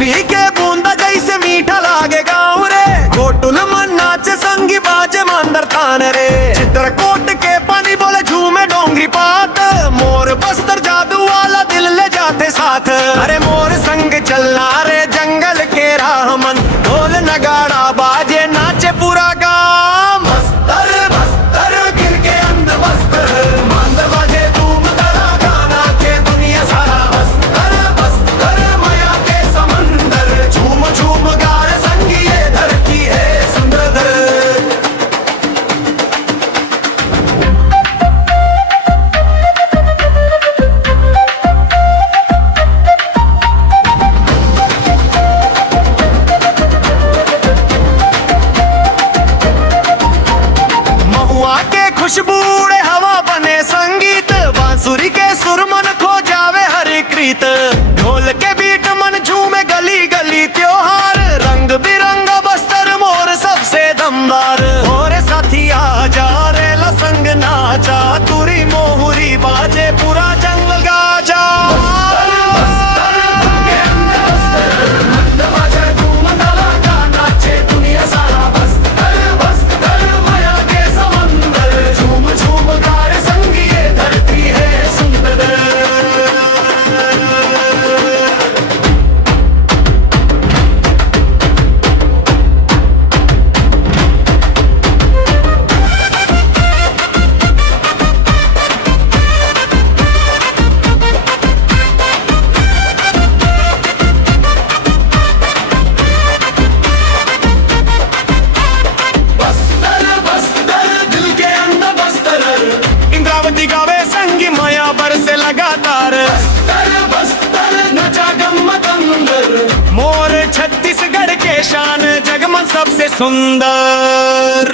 बर्फी के बूंदा जैसे मीठा लागे गाँव रे। गोटुल मन नाचे संगी बाजे मांदर तान रे। चित्रकूट के पानी बोले झूमे डोंगरी पात। मोर बस्तर जादू वाला दिल ले जाते साथ। अरे मोर संग चलना रे जंगल के राह मन। ढोल नगाड़ा बाजे नाचे पूरा गाँव। बस्तर बस्तर गिर के अंध बस्तर मांदर बाजे धूम धड़ाका नाचे दुनिया सारा। बस्तर बस्तर माया के समंदर झूम झूम गाए संगी ये धरती है सुंदर। खुशबूड़े हवा बने संगीत। बांसुरी के सुर मन खो जावे हरि कृत। ढोल के बीट मन झूमे गली गली त्योहार। रंग बिरंगा बस्तर मोर सबसे दमदार। मोरे साथी आ जा रे लसंग नाचा। तुरी मोहुरी बाजे पूरा जंगल गाजा। गावे संगी माया बरसे लगातार। बस्तर बस्तर नचा गम्मत अंदर। मोर छत्तीसगढ़ के शान जगमग सबसे सुंदर।